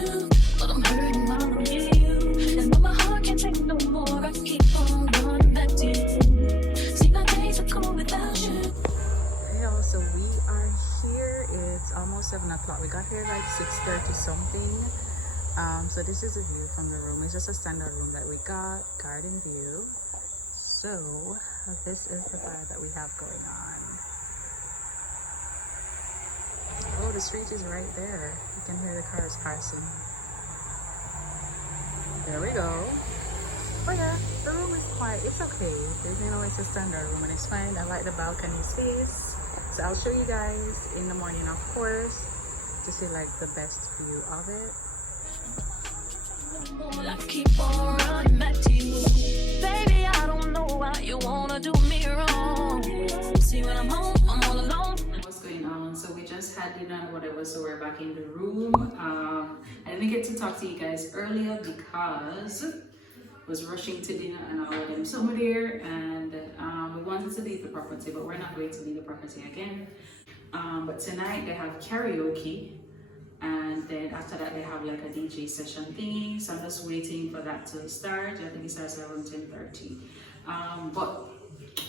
you, but I'm hurting while I'm near you. And though my heart can't take no more, I keep on running back to you. See, my days are cool without you. Hey y'all, so we are here. It's almost 7 o'clock. We got here like 6:30 something. So this is a view from the room. It's just a standard room that we got, garden view. So this is the vibe that we have going on. Oh, the street is right there. You can hear the cars passing. There we go. Oh yeah, the room is quiet. It's okay. You know, it's a standard room and it's fine. I like the balcony space. So I'll show you guys in the morning, of course, to see like the best view of it. I keep on running back to you. Baby, I don't know why you wanna do me wrong. See, when I'm home, I'm all alone. What's going on? So we just had dinner and whatever, so we're back in the room. I didn't get to talk to you guys earlier because I was rushing to dinner and all of them somewhere there, and we wanted to leave the property, but we're not going to leave the property again. But tonight they have karaoke, and then after that they have like a DJ session thingy, so I'm just waiting for that to start. I think it starts around 10:30. But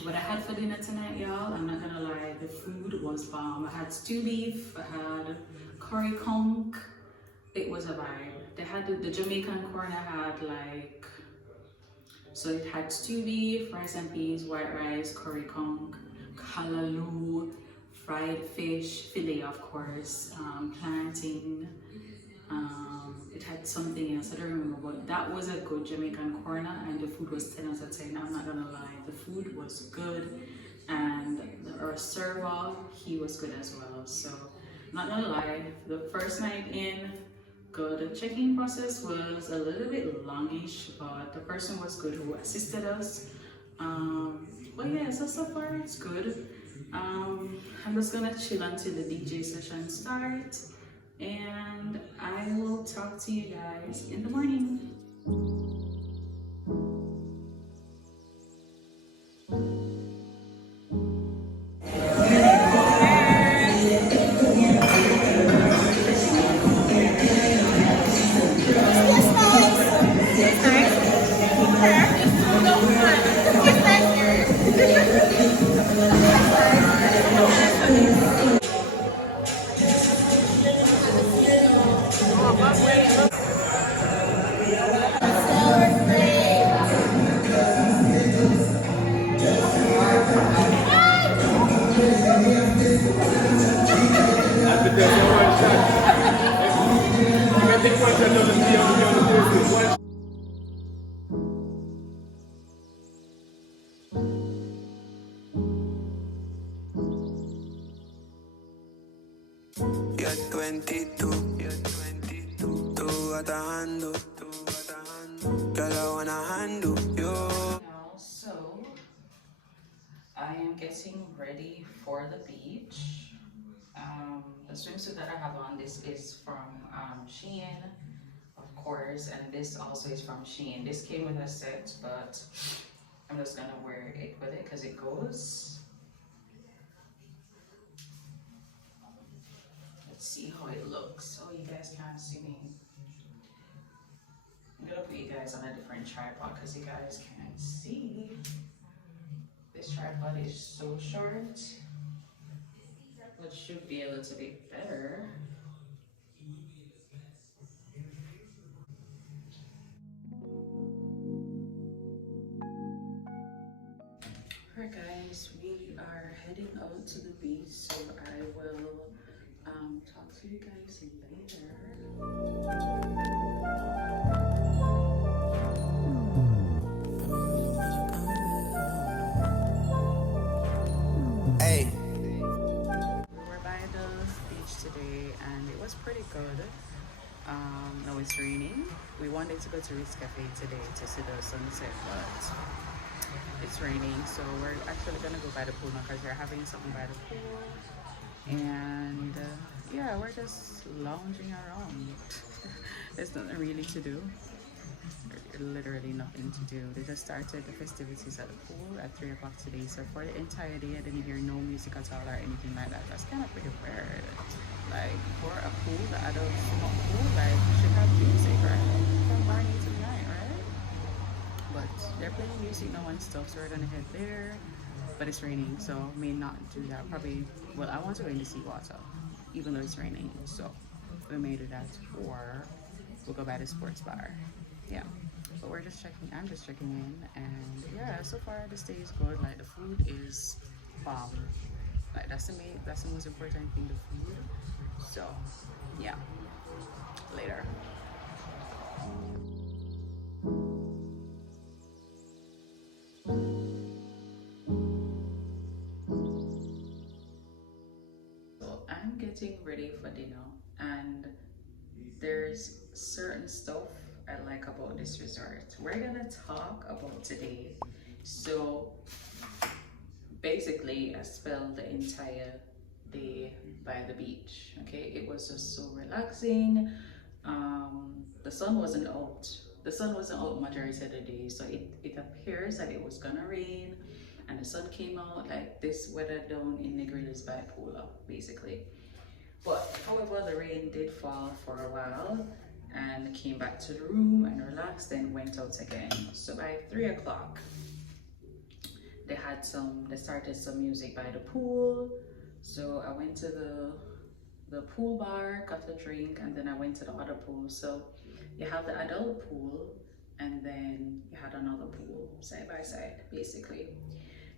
what I had for dinner tonight, y'all, I'm not gonna lie, the food was bomb. I had stew beef, I had curry conch. It was a vibe. They had the Jamaican corner had like, so it had stew beef, rice and peas, white rice, curry conch, callaloo, fried fish, fillet of course, plantain. It had something else, I don't remember, but that was a good Jamaican corner, and the food was 10 out of 10. I'm not gonna lie, the food was good, and our server, he was good as well. So not gonna lie, the first night in, good. The check-in process was a little bit longish, but the person was good who assisted us. But yeah, so far it's good. I'm just gonna chill until the DJ session starts, and I will talk to you guys in the morning. You're 22, tú atajando, girl, I wanna handle you. Now, so I am getting ready for the beach. The swimsuit that I have on, this is from Shein, of course, and this also is from Shein. This came with a set, but I'm just gonna wear it with it because it goes. Let's see how it looks. Oh, you guys can't see me. I'm gonna put you guys on a different tripod because you guys can't see. This tripod is so short, which should be a little bit better. Alright guys, we are heading out to the beach, so I will talk to you guys later. Hey. We were by the beach today and it was pretty good. Now it's raining. We wanted to go to RICKS Cafe today to see the sunset, but it's raining, so we're actually gonna go by the pool now because we're having something by the pool. And yeah, we're just lounging around. There's nothing really to do. literally nothing to do. They just started the festivities at the pool at 3 o'clock today. So for the entire day, I didn't hear no music at all or anything like that. That's kind of pretty weird. Like for a pool, the adult pool, like you should have music, right? From morning to night, right? But they're playing music, no one stops. So we're gonna head there, but it's raining, so may not do that. Probably. Well, I want to go in the seawater, even though it's raining. So we may do that, or we'll go by the sports bar. Yeah, but we're just checking. I'm just checking in, and yeah, so far the stay is good. Like the food is bomb. Like that's the most important thing, the food. So yeah, later. So I'm getting ready for dinner, and there's certain stuff I like about this resort. We're gonna talk about today. So basically, I spent the entire day by the beach. Okay, it was just so relaxing. The sun wasn't out. The sun wasn't out majority of the day, so it appears that it was gonna rain, and the sun came out. Like this weather down in Negril is bipolar, basically. But however, the rain did fall for a while, and came back to the room and relaxed, then went out again. So by 3 o'clock, they started some music by the pool. So I went to the pool bar, got a drink, and then I went to the other pool. So you have the adult pool, and then you had another pool side by side, basically.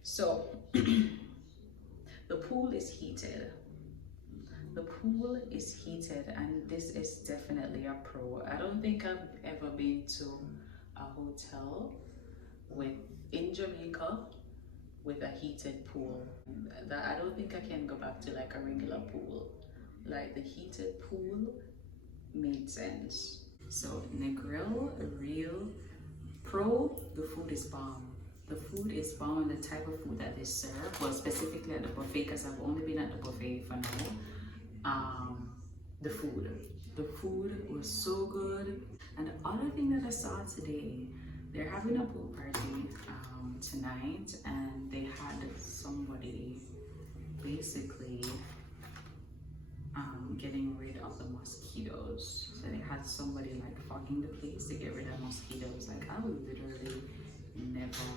So the pool is heated. The pool is heated, and this is definitely a pro. I don't think I've ever been to a hotel in Jamaica with a heated pool. I don't think I can go back to like a regular pool. Like the heated pool made sense. So Negril, real pro, the food is bomb. The food is bomb, and the type of food that they serve, well, specifically at the buffet, because I've only been at the buffet for now. The food was so good. And the other thing that I saw today, they're having a pool party tonight, and they had somebody basically getting rid of the mosquitoes. So they had somebody like fogging the place to get rid of mosquitoes. Like I would literally never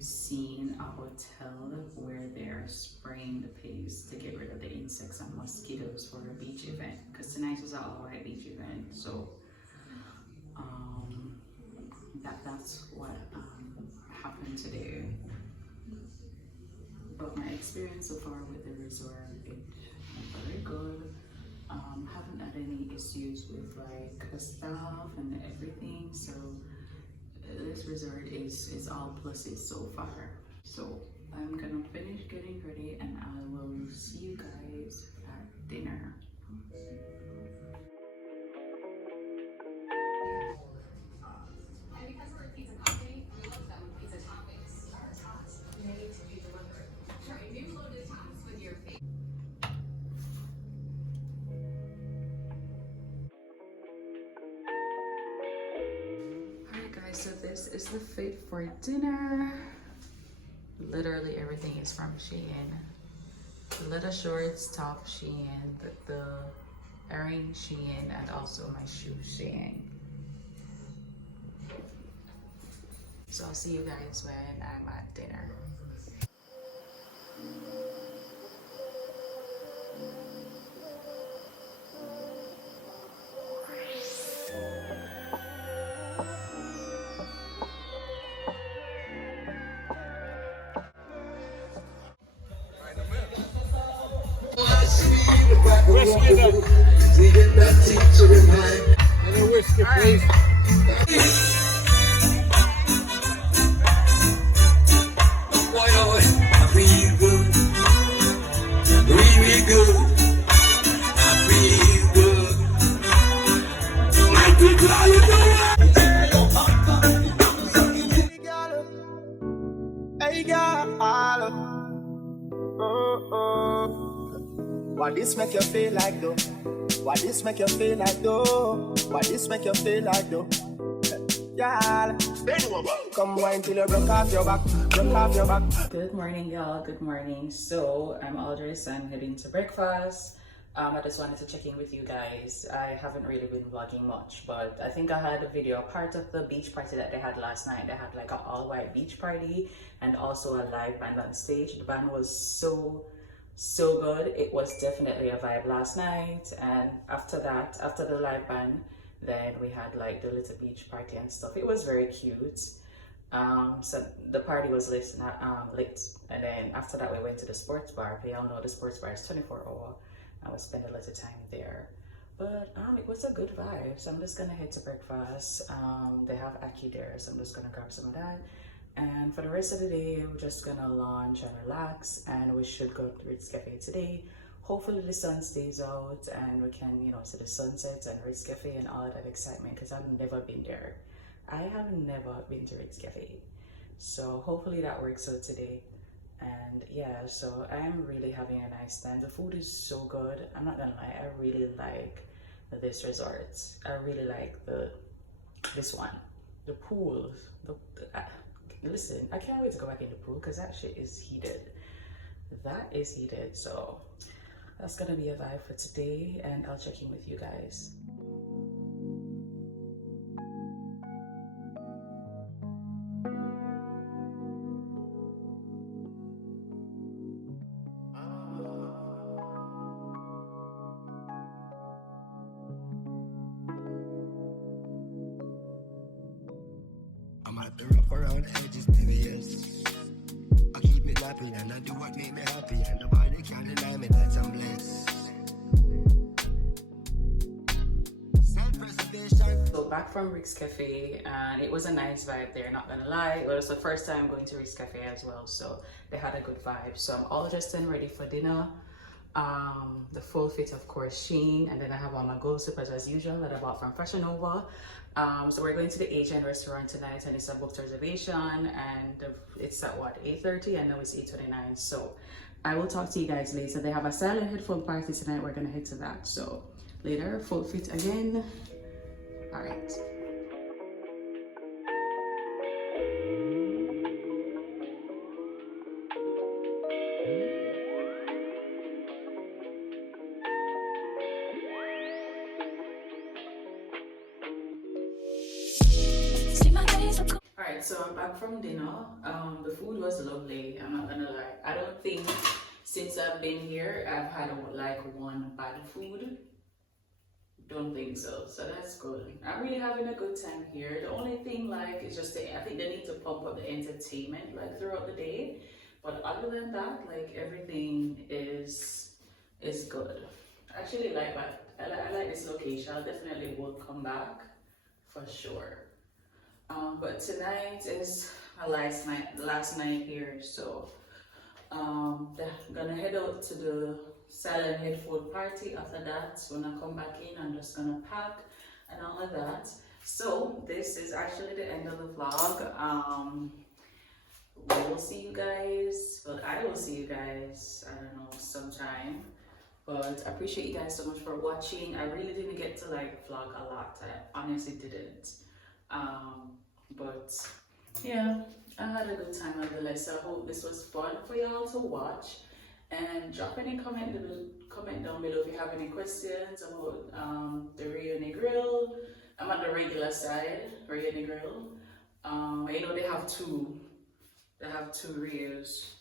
seen a hotel where they're spraying the place to get rid of the insects and mosquitoes for a beach event, because tonight is an all-white beach event. So that's what happened today. But my experience so far with the resort is very good. Haven't had any issues with like the staff and everything. So this resort is all pluses so far. So I'm gonna finish getting ready, and I will see you guys at dinner. So this is the fit for dinner. Literally everything is from Shein. The little shorts, top Shein, the earring Shein, and also my shoe Shein. So I'll see you guys when I'm at dinner. Whiskey then. And a whiskey, please. Real good. Really good. I feel good. My people, how you doing? Hey, girl. What this make you feel like though? What this make you feel like though? What this make you feel like though? Y'all, come wine till you broke off your back, broke off your back. Good morning, y'all. Good morning. So I'm all dressed and heading to breakfast. I just wanted to check in with you guys. I haven't really been vlogging much, but I think I had a video, part of the beach party that they had last night. They had like an all-white beach party and also a live band on stage. The band was so good. It was definitely a vibe last night. And after that, after the live band, then we had like the little beach party and stuff. It was very cute. So the party was lit, and then after that we went to the sports bar. We all know the sports bar is 24-hour. I would spend a little time there, but it was a good vibe. So I'm just gonna head to breakfast. They have ackee there, so I'm just gonna grab some of that. And for the rest of the day, we're just gonna launch and relax, and we should go to RICKS Cafe today. Hopefully the sun stays out and we can, you know, see the sunsets and RICKS Cafe and all of that excitement, because I've never been there. I have never been to RICKS Cafe, so hopefully that works out today. And yeah, so I'm really having a nice time. The food is so good. I'm not gonna lie, I really like this resort. I really like this one. The pool. Listen, I can't wait to go back in the pool because that shit is heated. That is heated. So that's gonna be a vibe for today, and I'll check in with you guys. I'm at the rough around the edges, baby, yes. I keep me happy and I do what make me happy, and nobody can deny me that I'm blessed. Self-preservation. So back from RICKS Cafe, and it was a nice vibe there, not gonna lie. It was the first time going to RICKS Cafe as well, so they had a good vibe. So I'm all dressed and ready for dinner. The full fit, of course, Sheen, and then I have all my gold slippers as usual that I bought from Fashion Nova. So we're going to the Asian restaurant tonight, and it's a booked reservation, and it's at what, 8:30, and now it's 8:29. So I will talk to you guys later. They have a silent headphone party tonight. We're gonna head to that. So later, full fit again. All right. See my days are cool. Alright, so I'm back from dinner. The food was lovely, I'm not gonna lie. I don't think since I've been here I've had like one bad food. Don't think so, so that's good. I'm really having a good time here. The only thing like is just I think they need to pump up the entertainment like throughout the day, but other than that, like everything is good. I actually like that. I like this location. I definitely will come back for sure. But tonight is my last night here, so I'm gonna head out to the silent headphone party. After that, when I come back in, I'm just gonna pack and all of that. So this is actually the end of the vlog. We will see you guys, but I will see you guys, I don't know, sometime. But I appreciate you guys so much for watching. I really didn't get to like vlog a lot. I honestly didn't. But yeah, I had a good time nonetheless. I hope this was fun for y'all to watch, and drop any comment down below if you have any questions about the Rio Negril. I'm at the regular side, Rio Negril. You know, they have two Rios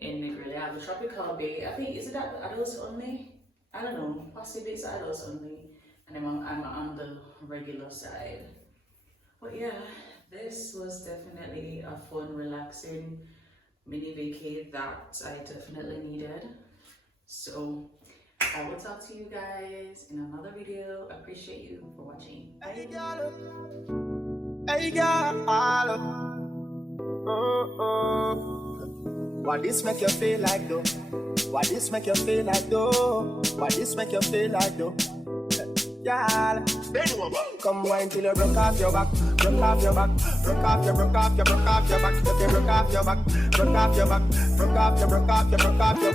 in Negril. They have the Tropical Bay. I think, is it that adults only? I don't know, possibly it's adults only. And then I'm on the regular side. But yeah, this was definitely a fun, relaxing mini vacay that I definitely needed. So I will talk to you guys in another video. I appreciate you for watching. Hey, girl. Hey, girl. What this make you feel like though? What this make you feel like though? What this make you feel like though? Y'all, come wine till you broke off your back, broke off your back, broke off your back, if you broke off your back, broke off your back, broke off your back, broke off your